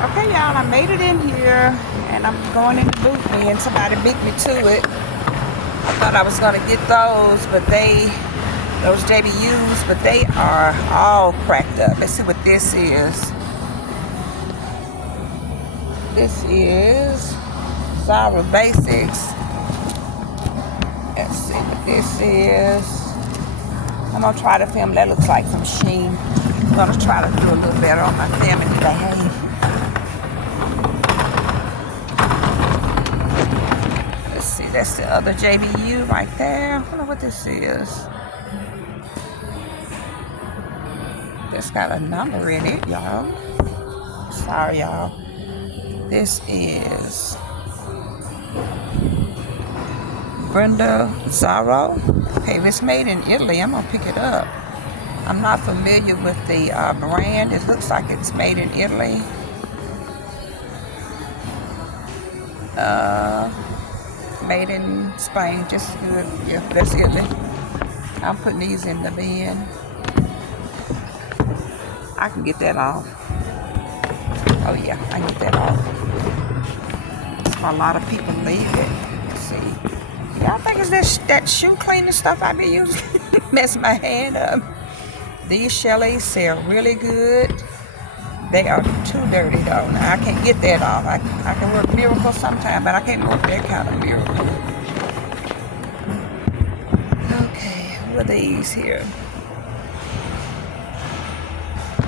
Okay, y'all, I made it in here and I'm going in the boot bin. Somebody beat me to it. I thought I was going to get those, but those JBUs, but they are all cracked up. Let's see what this is. This is Zara Basics. Let's see what this is. I'm going to try to film. That looks like from Shein. I'm going to try to do a little better on my filming today. Let's see, that's the other JBU right there. I wonder what this is. It's got a number in it, y'all. Sorry, y'all. This is Brenda Zaro. Okay, if it's made in Italy, I'm gonna pick it up. I'm not familiar with the brand. It looks like it's made in Italy. Made in Spain, just good. Yeah, that's Italy. I'm putting these in the bin. I can get that off. Oh yeah, I can get that off. A lot of people leave it. Let's see. Yeah, I think it's that shoe cleaning stuff I be using. Mess my hand up. These Shelleys sell really good. They are too dirty though. Now I can't get that off. I can work Miracle sometime, but I can't work that kind of Miracle. Okay, what are these here?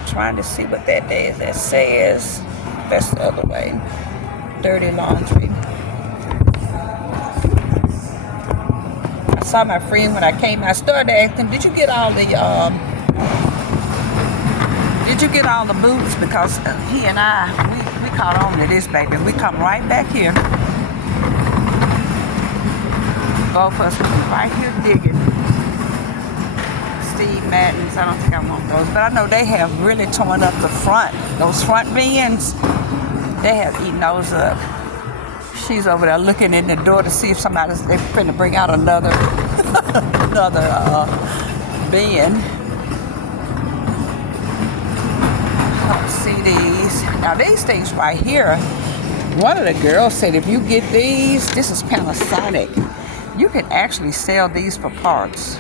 Trying to see what that is. That says that's the other way. Dirty laundry. I saw my friend when I came. I started asking, "Did you get all the boots?" Because he and I, we caught on to this, baby. We come right back here. Both of us right here digging. Steve Madden's, I don't think I want those, but I know they have really torn up the front. Those front bins, they have eaten those up. She's over there looking in the door to see if they're finna bring out another bin. Let's see these. Now these things right here, one of the girls said if you get these, this is Panasonic, you can actually sell these for parts.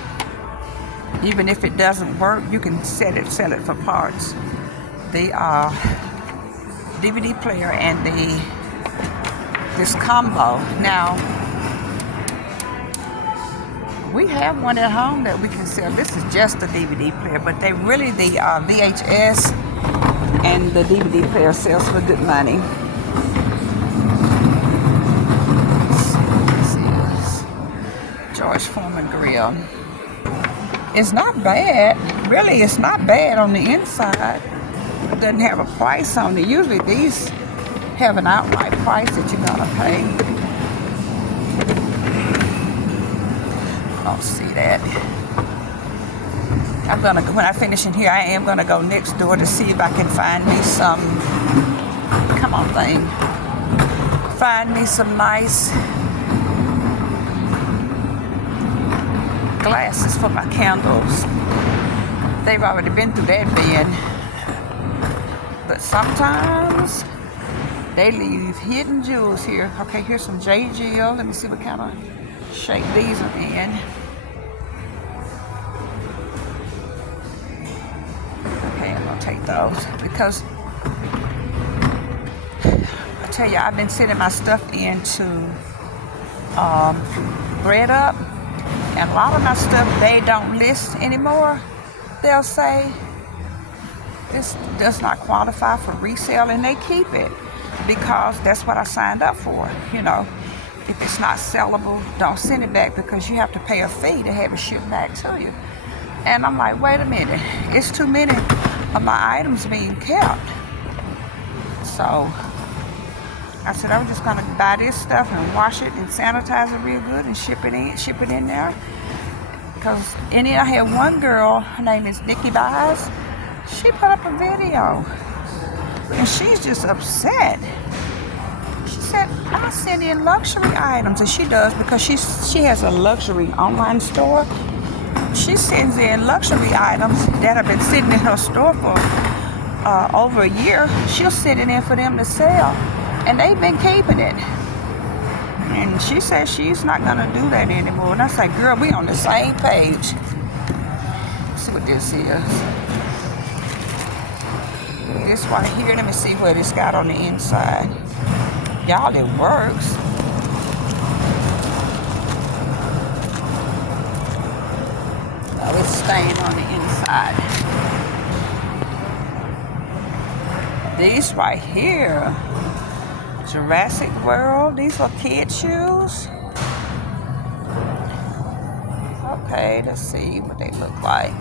Even if it doesn't work, you can sell it for parts. The DVD player and this combo. Now, we have one at home that we can sell. This is just the DVD player, but they really, the VHS and the DVD player sells for good money. This is George Foreman grill. It's not bad. Really, it's not bad on the inside. It doesn't have a price on it. Usually these have an outright price that you're gonna pay. I don't see that. When I finish in here, I am gonna go next door to see if I can find me some, come on thing. Find me some nice glasses for my candles. They've already been through that bin. But sometimes they leave hidden jewels here. Okay, here's some J.Jill. Let me see what kind of shape these are in. Okay, I'm gonna take those because I tell you, I've been sending my stuff into ThredUp. And a lot of my stuff they don't list anymore. They'll say this does not qualify for resale, and they keep it because that's what I signed up for. You know, if it's not sellable, don't send it back because you have to pay a fee to have it shipped back to you. And I'm like, wait a minute, it's too many of my items being kept. So I said I was just gonna buy this stuff and wash it and sanitize it real good and ship it in there. Because I had one girl, her name is Nikki Buys. She put up a video and she's just upset. She said, I send in luxury items, and she does because she has a luxury online store. She sends in luxury items that have been sitting in her store for over a year, she'll sit it in for them to sell, and they've been keeping it. And she says she's not gonna do that anymore. And I say, girl, we on the same page. Let's see what this is. This right here, let me see what it's got on the inside. Y'all, it works. Oh, it's stained on the inside. These right here, Jurassic World, these are kid shoes. Okay, let's see what they look like.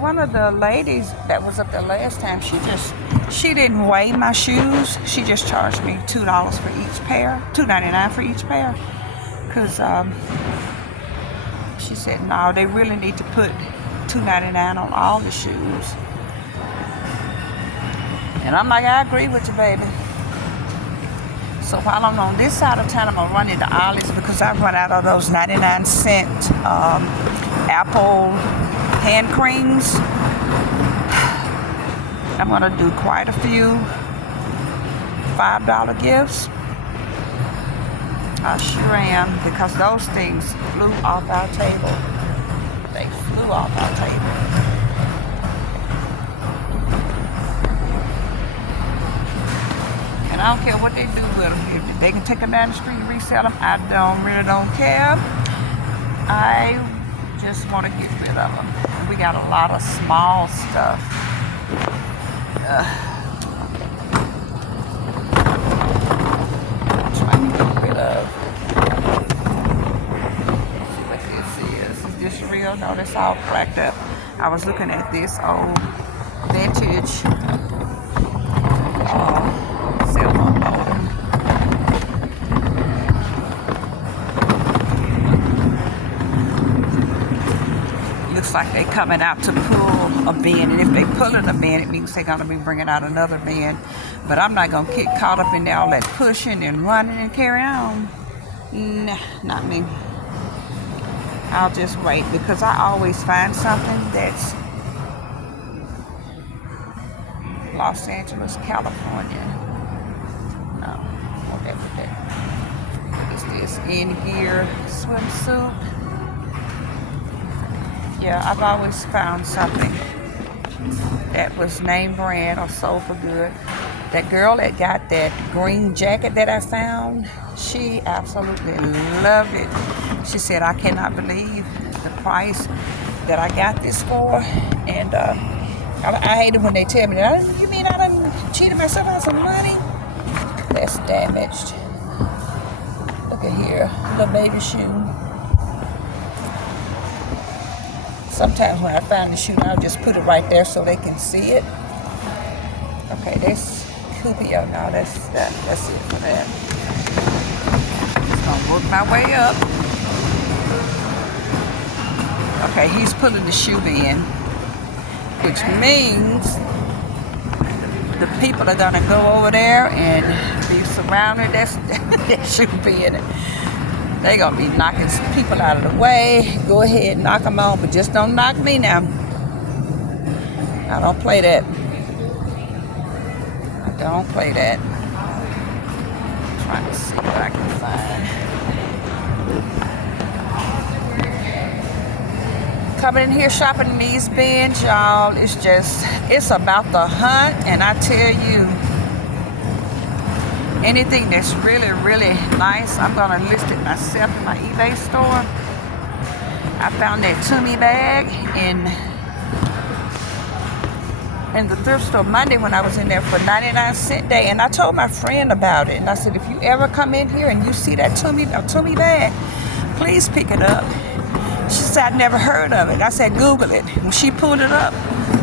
One of the ladies that was up there last time, she didn't weigh my shoes. She just charged me $2 for each pair, $2.99 for each pair. Cause she said, no, they really need to put $2.99 on all the shoes. And I'm like, I agree with you, baby. So while I'm on this side of town, I'm gonna run into Ollie's because I run out of those 99-cent apple hand creams. I'm gonna do quite a few $5 gifts. I sure am, because those things flew off our table. They flew off our table. And I don't care what they do with them. If they can take them down the street and resell them, I really don't care. I just want to get rid of them. We got a lot of small stuff. I'm trying to get rid of. Let's see what this is. Is this real? No, that's all cracked up. I was looking at this old vintage cell phone modem. Looks like they're coming out to pull a bin, and if they pulling a bin, it means they're gonna be bringing out another bin. But I'm not gonna get caught up in all that pushing and running and carry on. Nah, not me. I'll just wait, because I always find something that's Los Angeles, California. No, okay with that. Is this In Gear swimsuit? Yeah, I've always found something that was name brand or sold for good. That girl that got that green jacket that I found, she absolutely loved it. She said, I cannot believe the price that I got this for. And I hate it when they tell me, you mean I done cheated myself out of some money? That's damaged. Look at here, little baby shoe. Sometimes when I find the shoe, I'll just put it right there so they can see it. Okay, this Coopio, no, that's it for that. Just gonna work my way up. Okay, he's pulling the shoe in, which means the people are gonna go over there and be surrounded. That shoe bin. They gonna be knocking people out of the way. Go ahead, knock them on, but just don't knock me now. I don't play that. I don't play that. I'm trying to see what I can find. Coming in here shopping in these bins, y'all, it's about the hunt, and I tell you, anything that's really, really nice, I'm going to list it myself in my eBay store. I found that Tumi bag in the thrift store Monday when I was in there for 99-cent day. And I told my friend about it. And I said, if you ever come in here and you see that Tumi bag, please pick it up. She said, I'd never heard of it. I said, Google it. When she pulled it up,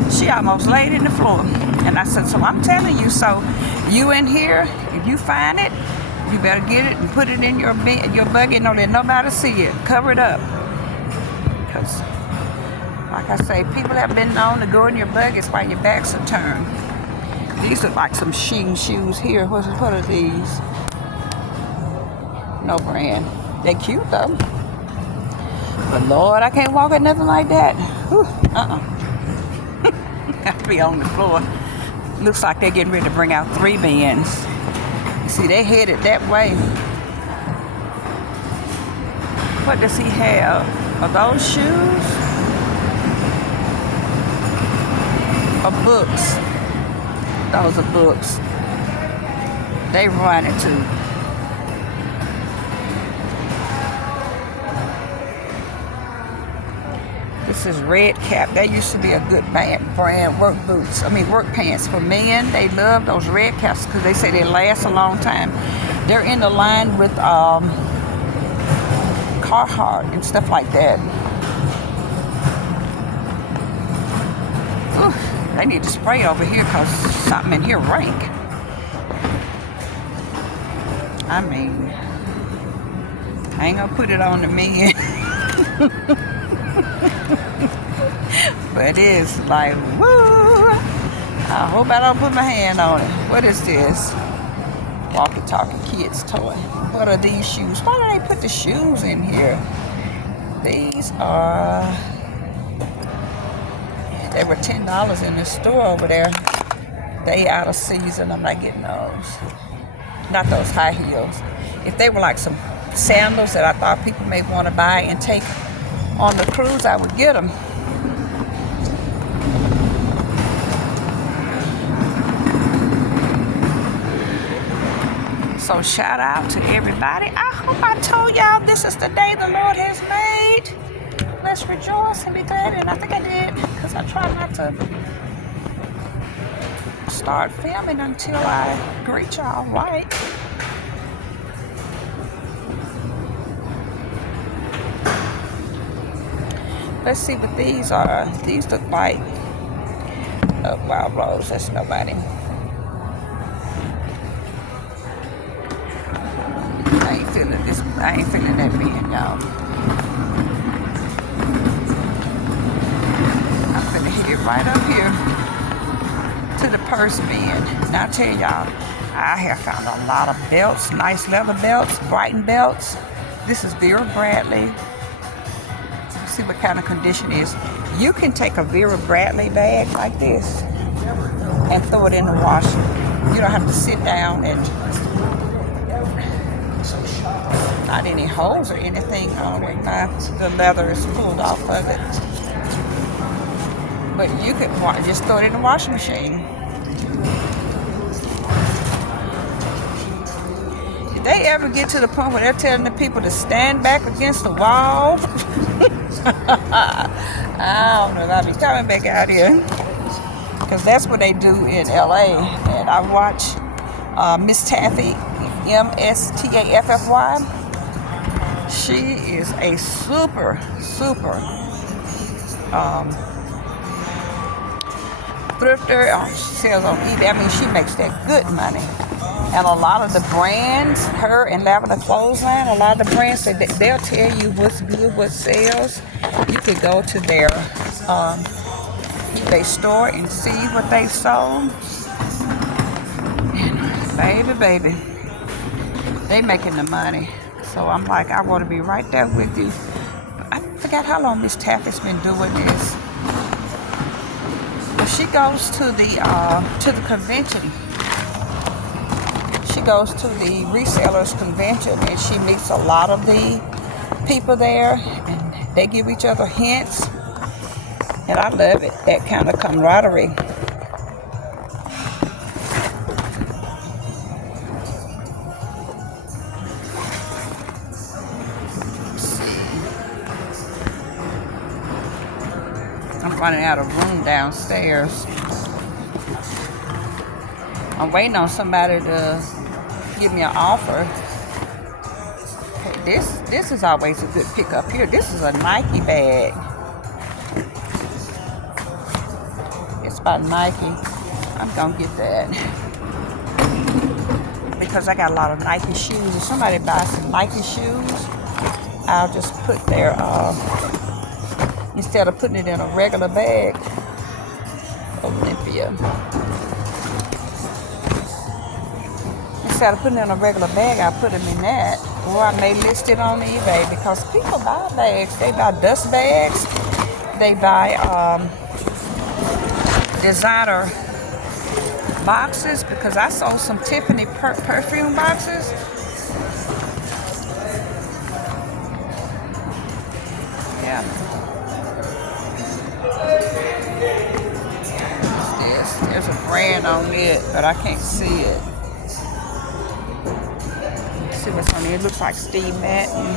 she almost laid in the floor. And I said, so I'm telling you, so you in here, if you find it, you better get it and put it in your buggy and don't let nobody see it. Cover it up. Because, like I say, people have been known to go in your buggies while your backs are turned. These look like some Shein shoes here. What are these? No brand. They cute though. But Lord, I can't walk in nothing like that. Whew, be on the floor. Looks like they're getting ready to bring out 3 bins. You see, they headed that way. What does he have? Are those shoes? Or books? Those are books. They run it too. This is Red Cap. That used to be a good brand work boots. Work pants for men. They love those Red Caps because they say they last a long time. They're in the line with Carhartt and stuff like that. Ooh, they need to spray over here because something in here rank. I ain't gonna put it on the men. But it's like, woo! I hope I don't put my hand on it. What is this? Walkie-talkie kids toy. What are these shoes? Why do they put the shoes in here? These are... They were $10 in the store over there. They out of season. I'm not getting those. Not those high heels. If they were like some sandals that I thought people may want to buy and take on the cruise, I would get them. So shout out to everybody. I hope I told y'all this is the day the Lord has made. Let's rejoice and be glad. And I think I did, because I try not to start filming until I greet y'all right. Let's see what these are. These look like Wild Rose. That's nobody. I ain't feeling this. I ain't feeling that being, y'all. I'm finna hit it right up here to the purse bin. Now I tell y'all, I have found a lot of belts, nice leather belts, Brighton belts. This is Vera Bradley. See what kind of condition it is. You can take a Vera Bradley bag like this and throw it in the washer. You don't have to sit down and not any holes or anything on it. Now the leather is pulled off of it. But you could just throw it in the washing machine. Did they ever get to the point where they're telling the people to stand back against the wall? I don't know if I'll be coming back out here, because that's what they do in LA. And I watch Miss Taffy, Mstaffy. She is a super thrifter. She sells on eBay. She makes that good money. And a lot of the brands, her and Lavender Clothesline, a lot of the brands, they'll tell you what's good, what sells. You could go to their store and see what they sold. And baby, they making the money. So I'm like, I want to be right there with you. I forgot how long Miss Taffy's been doing this. But she goes to the convention. She goes to the resellers convention and she meets a lot of the people there, and they give each other hints. And I love it, that kind of camaraderie. I'm running out of room downstairs. I'm waiting on somebody to give me an offer. Okay, this is always a good pickup here. This is a Nike bag. It's by Nike. I'm gonna get that because I got a lot of Nike shoes. If somebody buys some Nike shoes, I'll just put their instead of putting it in a regular bag. Olympia. Instead of putting it in a regular bag, I put them in that. Or I may list it on eBay, because people buy bags. They buy dust bags. They buy designer boxes because I sold some Tiffany perfume boxes. Yeah. There's a brand on it, but I can't see it. Let's see what's on it. It looks like Steve Madden.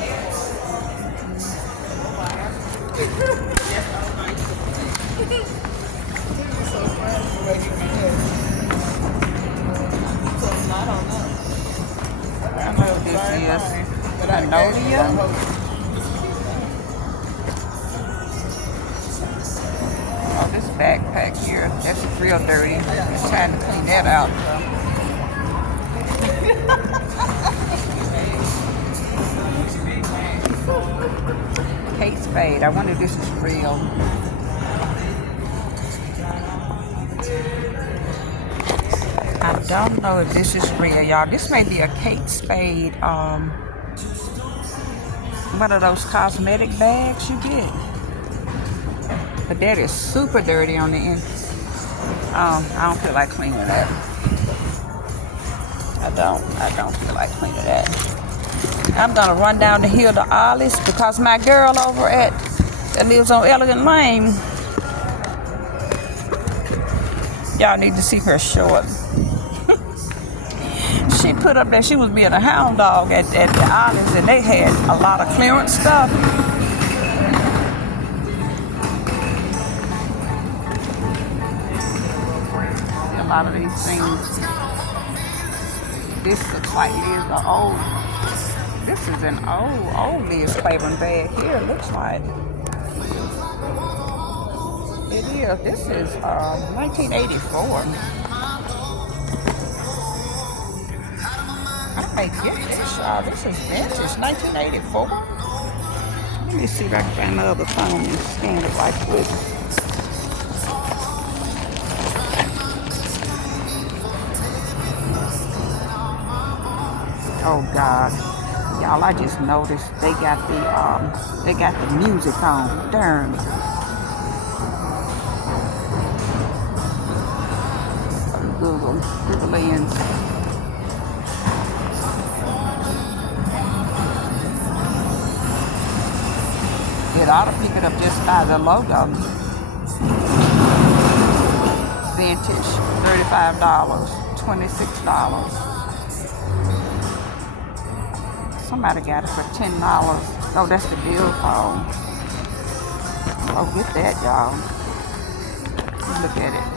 I know what this is. Magnolia. Oh, this backpack here, that's real dirty. It's time to clean that out. Kate Spade. I wonder if this is real. I don't know if this is real, y'all. This may be a Kate Spade, one of those cosmetic bags you get. But that is super dirty on the end. I don't feel like cleaning that. I don't feel like cleaning that. I'm gonna run down the hill to Ollie's because my girl over that lives on Elegant Lane, y'all need to see her short. She put up that she was being a hound dog at the Ollie's and they had a lot of clearance stuff. A lot of these things. This looks like it is an old. This is an old Liz Claiborne bag here. It looks like it is. This is 1984. I may get this, y'all. This is vintage, 1984. Let me see if I can find the other phone and scan it right quick. Oh God, y'all! I just noticed they got the music on. Darn. Google Lens. It ought to pick it up just by the logo. Vintage, $35, $26. Somebody got it for $10. Oh, that's the bill phone. Oh, get that, y'all. Look at it.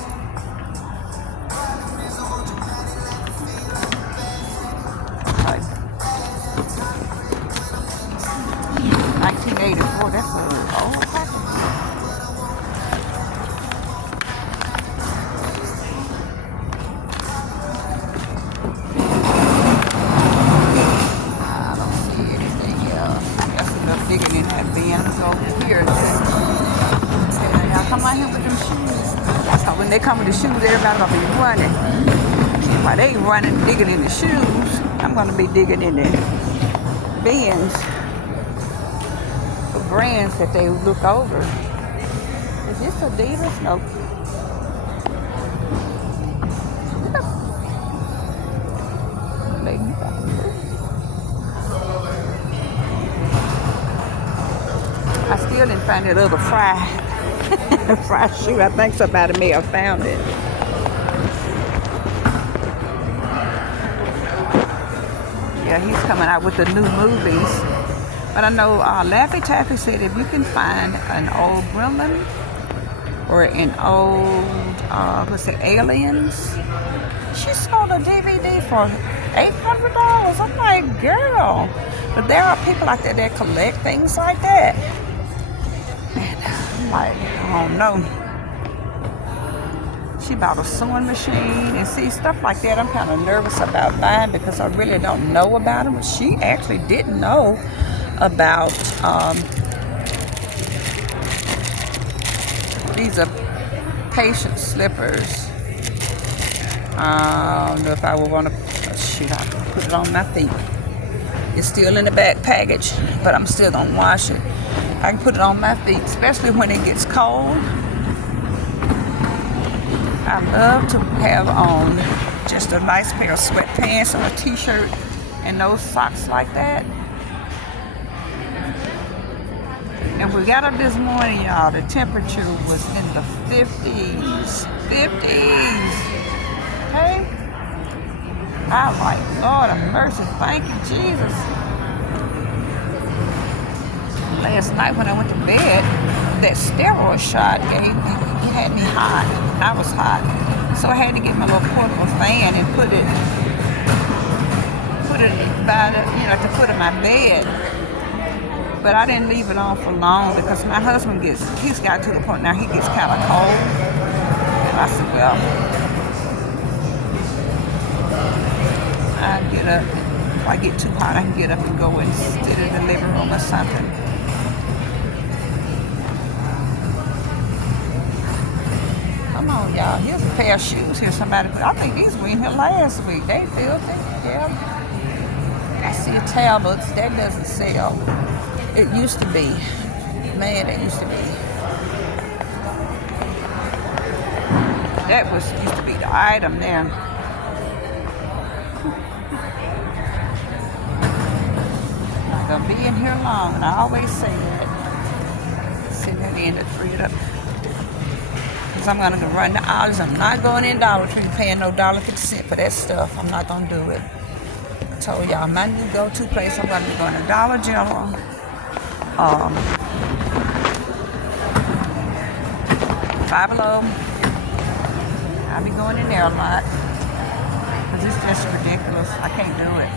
Okay. 1984. That's an old package. Digging in that bin. So here, y'all come out here with them shoes. So when they come with the shoes, everybody gonna be running. While they running, digging in the shoes, I'm gonna be digging in the bins for brands that they look over. Is this Adidas? Nope. I still didn't find that other fry shoe. I think somebody may have found it. Yeah, he's coming out with the new movies. But I know Laffy Taffy said if you can find an old Gremlin or an old, Aliens, she sold a DVD for $800. I'm like, girl. But there are people out there that collect things like that. Like, I don't know. She bought a sewing machine and see stuff like that. I'm kind of nervous about buying because I really don't know about them. But she actually didn't know about these are patient slippers. I don't know if I would want to. Shoot, I can put it on my feet. It's still in the back package, but I'm still gonna wash it. I can put it on my feet, especially when it gets cold. I love to have on just a nice pair of sweatpants or a t-shirt and those socks like that. And we got up this morning, y'all. The temperature was in the 50s. 50s. Okay? I like, Lord of mercy. Thank you, Jesus. Last night when I went to bed, that steroid shot it had me hot. I was hot. So I had to get my little portable fan and put it by the, at the foot of my bed. But I didn't leave it on for long because my husband he's got to the point now he gets kind of cold. And I said, well, I get up. If I get too hot, I can get up and go and sit in the living room or something. Come on, y'all. Here's a pair of shoes here. Somebody put. I think these were in here last week. They filthy. Yeah. I see a Talbots. That doesn't sell. It used to be. Man, it used to be. That used to be the item there. Not gonna be in here long, and I always say that. Sitting at the end of it up. Because I'm gonna go run the aisles. I'm not going in Dollar Tree paying no $1.50 for that stuff. I'm not gonna do it. I told y'all my new go-to place. I'm gonna be going to Dollar General. Five Below. I'll be going in there a lot because it's just ridiculous. I can't do it.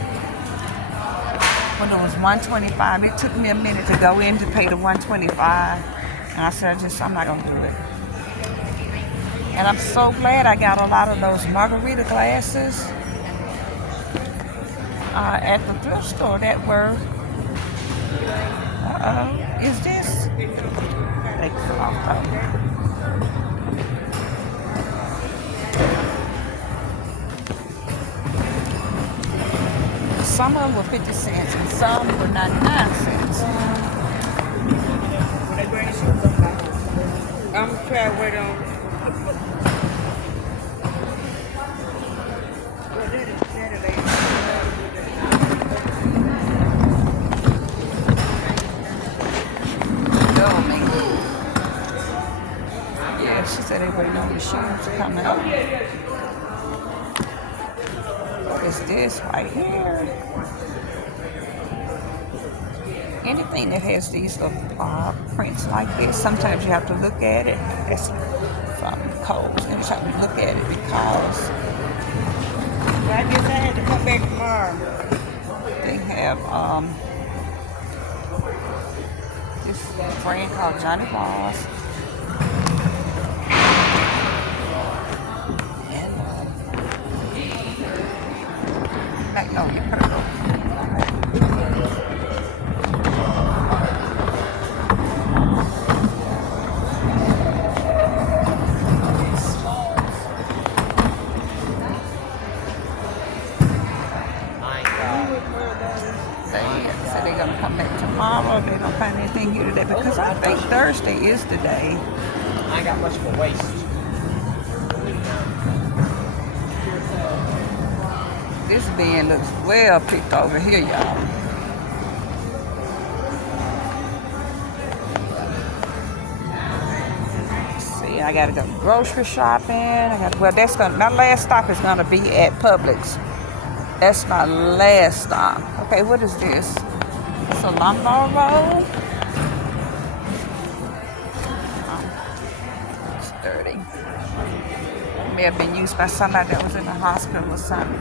When it was $125, it took me a minute to go in to pay the $125, and I said, I'm not gonna do it. And I'm so glad I got a lot of those margarita glasses at the thrift store that were. Is this? They cut off though. Some of them were 50 cents and some were 99 cents. I'm gonna try to wait on. Yeah, she said they waiting on the shoes to come out. What is this right here? Anything that has these little prints like this, sometimes you have to look at it. It's from Kohl's. And you have to look at it because I guess I had to come back tomorrow. they have this brand called Johnny Ross. And Magnolia Purple. They're gonna come back tomorrow. They don't find anything here today because I think Thursday is the day. I ain't got much of a waist. This bin looks well picked over here, y'all. See, I gotta go grocery shopping. My last stop is gonna be at Publix. That's my last stop. Okay, what is this? It's a lumbar roll. It's dirty. It may have been used by somebody that was in the hospital or something.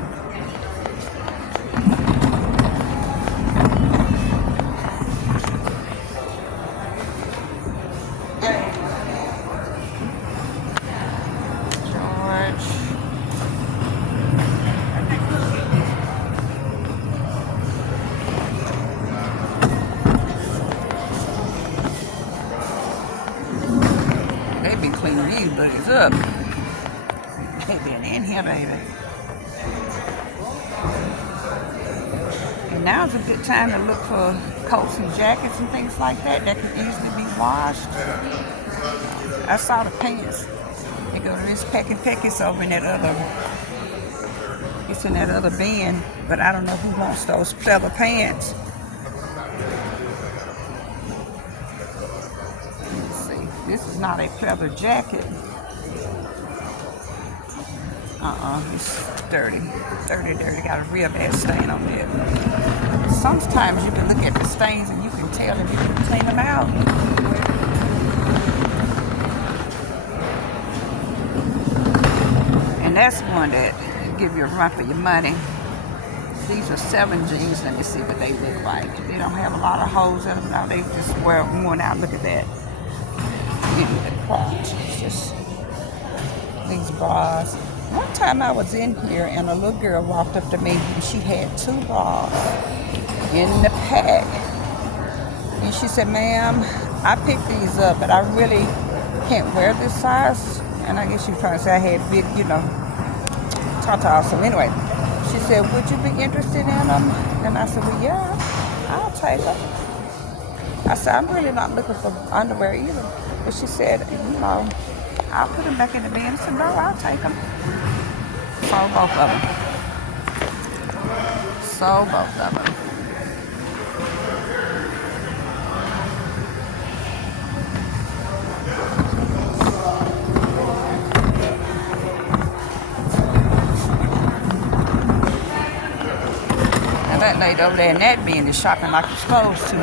Clean these buddies up. They've been in here, baby. And now's a good time to look for coats and jackets and things like that can easily be washed. I saw the pants. They go to this Peck it's over in that other, it's in that other bin, but I don't know who wants those pleather pants. Let's see, this is not a pleather jacket. It's dirty, got a real bad stain on it. Sometimes you can look at the stains and you can tell if you can clean them out. And that's one that give you a run for your money. These are 7 jeans. Let me see what they look like. They don't have a lot of holes in them now. They just wear worn out. Look at that. The crotch. It's just these bras. One time I was in here and a little girl walked up to me and she had 2 bras in the pack. And she said, "Ma'am, I picked these up, but I really can't wear this size." And I guess she was trying to say I had big, tatas. So anyway, she said, "Would you be interested in them?" And I said, "Well, yeah, I'll take them." I said, "I'm really not looking for underwear either." But she said, "I'll put them back in the bin." I said, "No, I'll take them." Sold both of them. Sold both of them. Now that lady over there in that bin is shopping like you're supposed to.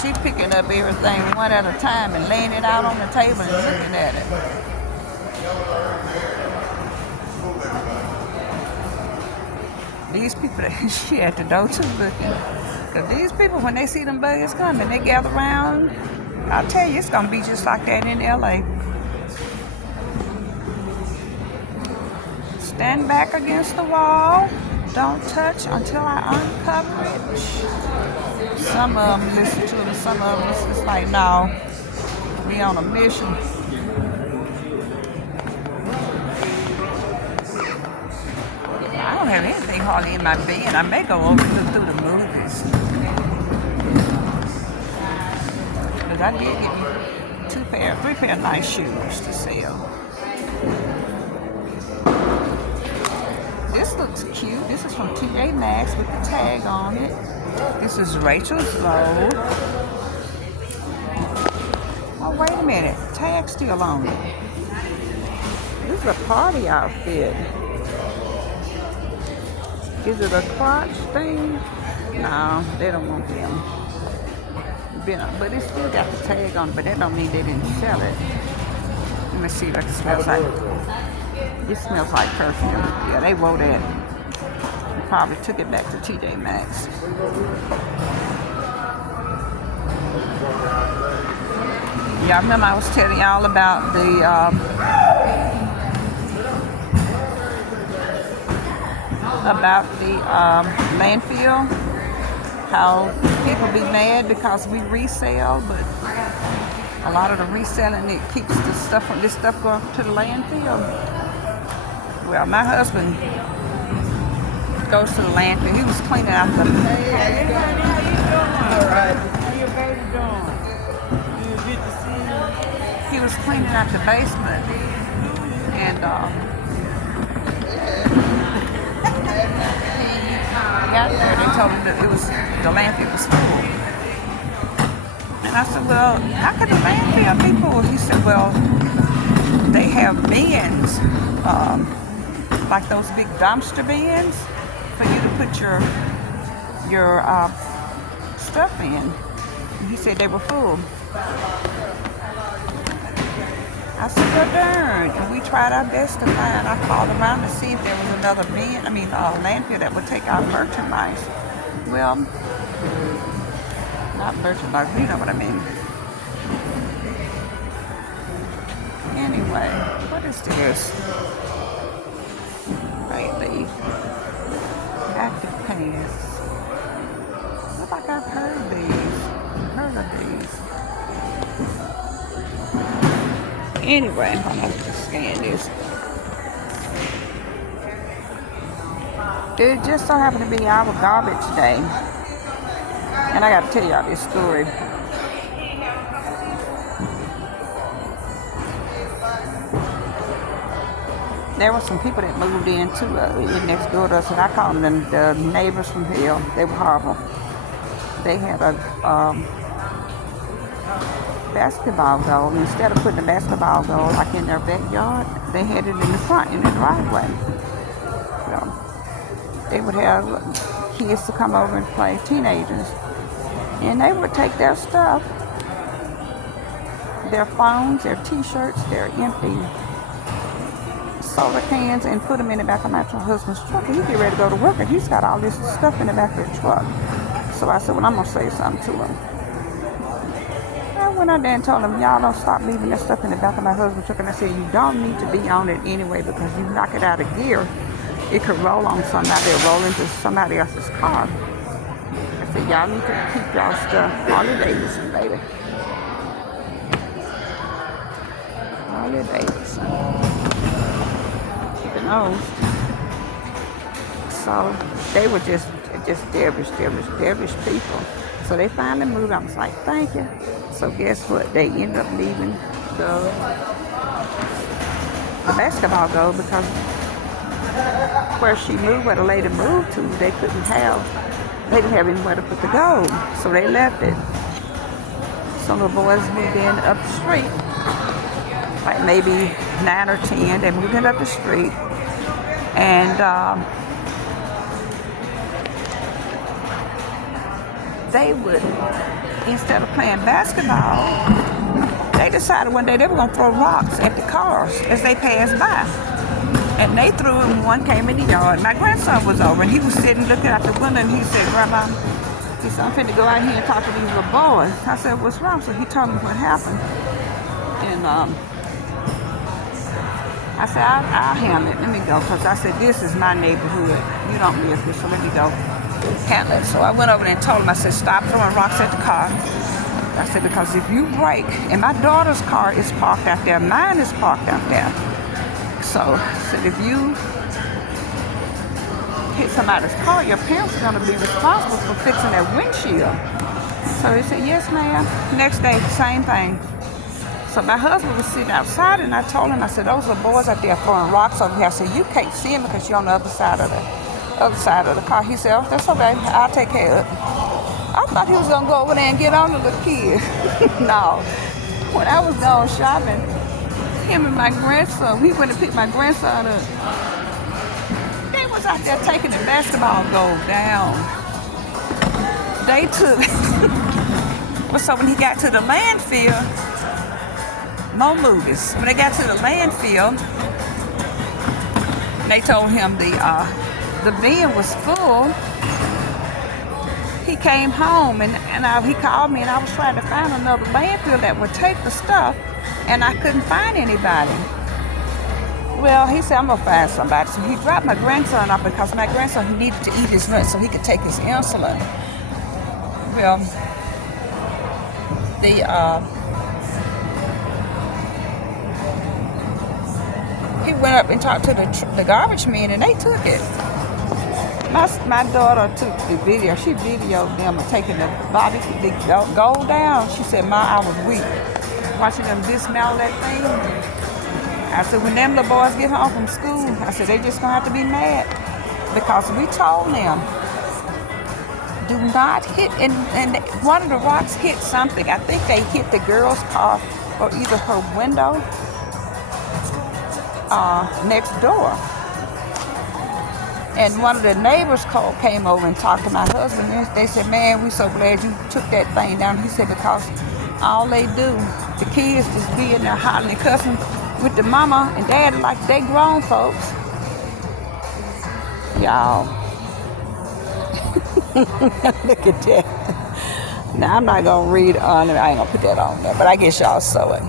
She picking up everything one at a time and laying it out on the table and looking at it. These people, she at the door too looking. Because these people, when they see them buggers coming, they gather around. I'll tell you, it's going to be just like that in LA. Stand back against the wall. Don't touch until I uncover it. Some of them listen to it, and some of them it's just like, no, we on a mission. I don't have anything hardly in my bin. I may go over and look through the movies. Because I did get me 3 pair of nice shoes to sell. This looks cute. This is from TJ Maxx with the tag on it. This is Rachel's Load. Oh, wait a minute. Tag's still on it. This is a party outfit. Is it a crotch thing? No, they don't want them. But it still got the tag on it, but that don't mean they didn't sell it. Let me see what it smells like. It smells like perfume. Yeah, they wore that. They probably took it back to TJ Maxx. Yeah, I remember I was telling y'all about the landfill. How people be mad because we resell, but a lot of the reselling, it keeps this stuff going to the landfill. Well, my husband goes to the landfill. He was cleaning out the... Hey, how you doing? All right. How your baby doing? You good to see you? He was cleaning out the basement, and got there, they told him that the landfill was full. And I said, "Well, how could the landfill be full?" He said, "Well, they have bins, like those big dumpster bins, for you to put your stuff in." And he said they were full. I said, "Well, darn." And we tried our best to find. I called around to see if there was another landfill that would take our merchandise. Well, not merchandise, you know what I mean. Anyway, what is this? Lately, active pants. Look like I've heard of these. Anyway, I'm gonna have to scan this. It just so happened to be our garbage day. And I gotta tell y'all this story. there were some people that moved in too, next door to us, and I called them the neighbors from hell. They were horrible. They had a basketball goal. Instead of putting the basketball goal like in their backyard, they had it in the front, in the driveway. So they would have kids to come over and play, teenagers, and they would take their stuff, their phones, their t-shirts, their empty soda cans, and put them in the back of my husband's truck, and he get ready to go to work, and he's got all this stuff in the back of the truck. So I said, well, I'm going to say something to him. I went out there and told him, y'all don't stop leaving that stuff in the back of my husband's truck. And I said, you don't need to be on it anyway, because you knock it out of gear, it could roll on somebody or roll into somebody else's car. I said, y'all need to keep y'all stuff. Harley Davidson, baby. Harley Davidson. Keep it on. So they were just devilish people. So they finally moved. I was like, thank you. So guess what? They ended up leaving the basketball goal, because where she moved, where the lady moved to, they didn't have anywhere to put the goal. So they left it. Some of the boys moved in up the street, like maybe 9 or 10. They moved in up the street, and they would, instead of playing basketball, they decided one day they were going to throw rocks at the cars as they passed by. And they threw them, one came in the yard. My grandson was over, and he was sitting looking out the window, and he said, Grandma, he said, I'm finna go out here and talk to these little boys. I said, what's wrong? So he told me what happened. And I said, I'll handle it. Let me go, because I said, this is my neighborhood. You don't live here, so let me go. Handle it. So I went over there and told him, I said, stop throwing rocks at the car. I said, because if you break, and my daughter's car is parked out there, mine is parked out there. So I said, if you hit somebody's car, your parents are going to be responsible for fixing their windshield. So he said, yes, ma'am. Next day, same thing. So my husband was sitting outside, and I told him, I said, those are boys out there throwing rocks over here. I said, you can't see them because you're on the other side of the car. He said, oh, that's okay, I'll take care of it. I thought he was gonna go over there and get on to the kid. No. When I was gone shopping, him and my grandson, we went to pick my grandson up. They was out there taking the basketball goal down. They took, so when he got to the landfill, Mo Lucas, when they got to the landfill, they told him the bin was full. He came home and he called me, and I was trying to find another landfill that would take the stuff, and I couldn't find anybody. Well, he said, I'm gonna find somebody. So he dropped my grandson off, because my grandson needed to eat his nuts so he could take his insulin. Well, he went up and talked to the garbage men, and they took it. My daughter took the video. She videoed them taking the gold down. She said, Ma, I was weak watching them dismantle that thing. I said, when them little boys get home from school, I said, they just gonna have to be mad, because we told them, do not hit, and one of the rocks hit something. I think they hit the girl's car, or either her window next door. And one of the neighbors came over and talked to my husband, and they said, man, we're so glad you took that thing down. He said, because all they do, the kids just be in there hollering and cussing with the mama and daddy like they grown folks. Y'all. Look at that. Now, I'm not going to read on it. I ain't going to put that on there, but I guess y'all saw it.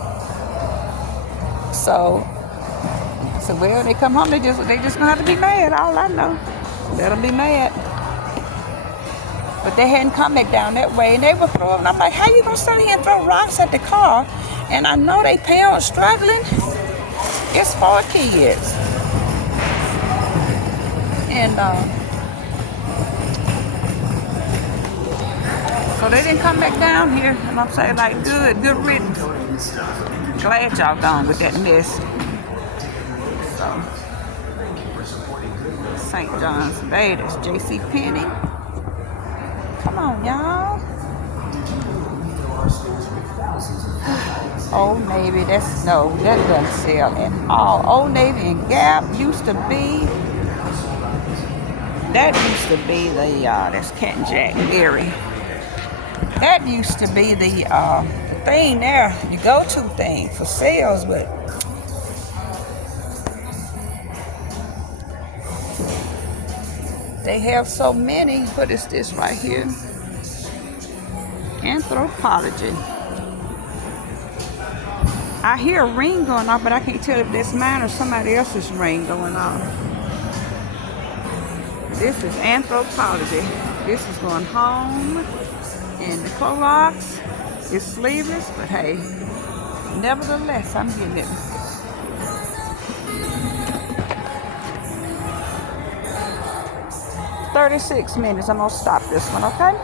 So, well, they come home, they just gonna have to be mad. All I know, let them be mad. But they hadn't come back down that way, and they were throwing. I'm like, how you gonna stand here and throw rocks at the car? And I know they parents struggling. It's for kids. And so they didn't come back down here, and I'm saying, like, good riddance. Glad y'all gone with that mess. So St. John's Bay, that's J.C. Penney. Come on, y'all. Old Navy, that doesn't sell at all. Old Navy and Gap used to be, the, that's Cat and Jack Gary. That used to be the thing there, the go-to thing for sales, but they have so many. What is this right here? Anthropology. I hear a ring going off, but I can't tell if that's mine or somebody else's ring going off. This is Anthropology. This is going home. And the Clorox is sleeveless, but hey, nevertheless, I'm getting it. 36 minutes. I'm gonna stop this one, okay?